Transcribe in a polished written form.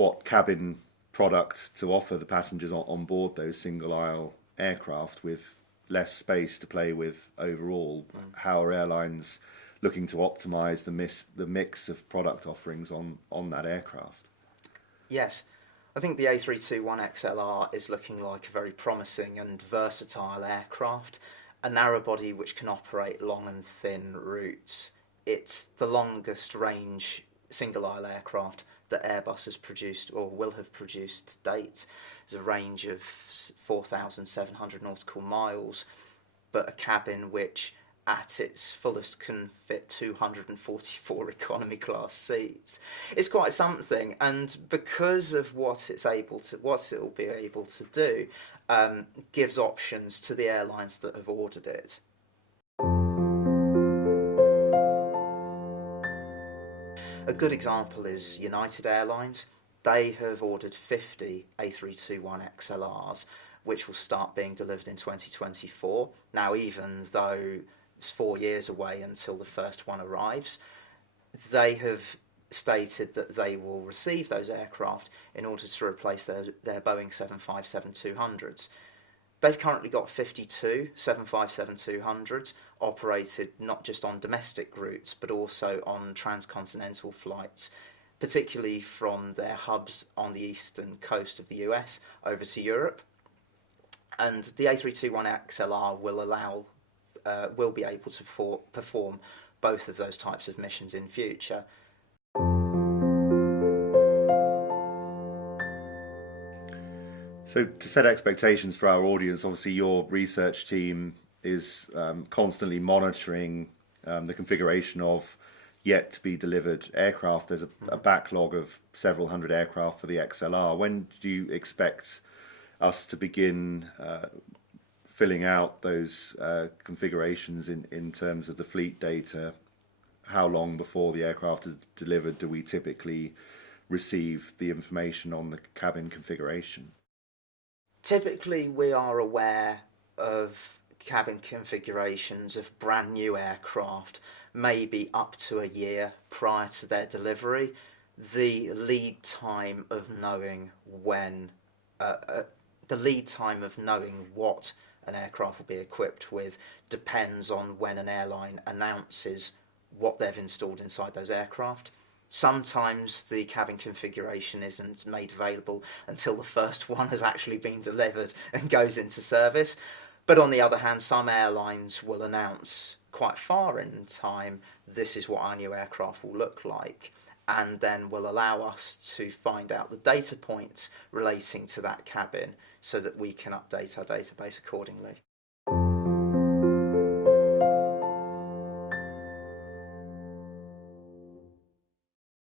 what cabin product to offer the passengers on board those single aisle aircraft with less space to play with overall. How are airlines looking to optimise the mix of product offerings on that aircraft? Yes, I think the A321XLR is looking like a very promising and versatile aircraft, a narrow body which can operate long and thin routes. It's the longest range single aisle aircraft that Airbus has produced or will have produced to date. It's a range of 4,700 nautical miles, but a cabin which at its fullest can fit 244 economy class seats. It's quite something, and because of what it will be able to do, gives options to the airlines that have ordered it. A good example is United Airlines. They have ordered 50 A321XLRs, which will start being delivered in 2024. Now, even though it's 4 years away until the first one arrives, they have stated that they will receive those aircraft in order to replace their Boeing 757-200s. They've currently got 52 757-200s operated not just on domestic routes but also on transcontinental flights, particularly from their hubs on the eastern coast of the US over to Europe. And the A321XLR will be able to perform both of those types of missions in future. So to set expectations for our audience, obviously your research team is constantly monitoring the configuration of yet to be delivered aircraft. There's a backlog of several hundred aircraft for the XLR. When do you expect us to begin filling out those configurations in terms of the fleet data? How long before the aircraft is delivered do we typically receive the information on the cabin configuration? Typically, we are aware of cabin configurations of brand new aircraft, maybe up to a year prior to their delivery. The lead time of knowing what an aircraft will be equipped with depends on when an airline announces what they've installed inside those aircraft. Sometimes the cabin configuration isn't made available until the first one has actually been delivered and goes into service. But on the other hand, some airlines will announce quite far in time, this is what our new aircraft will look like, and then will allow us to find out the data points relating to that cabin so that we can update our database accordingly.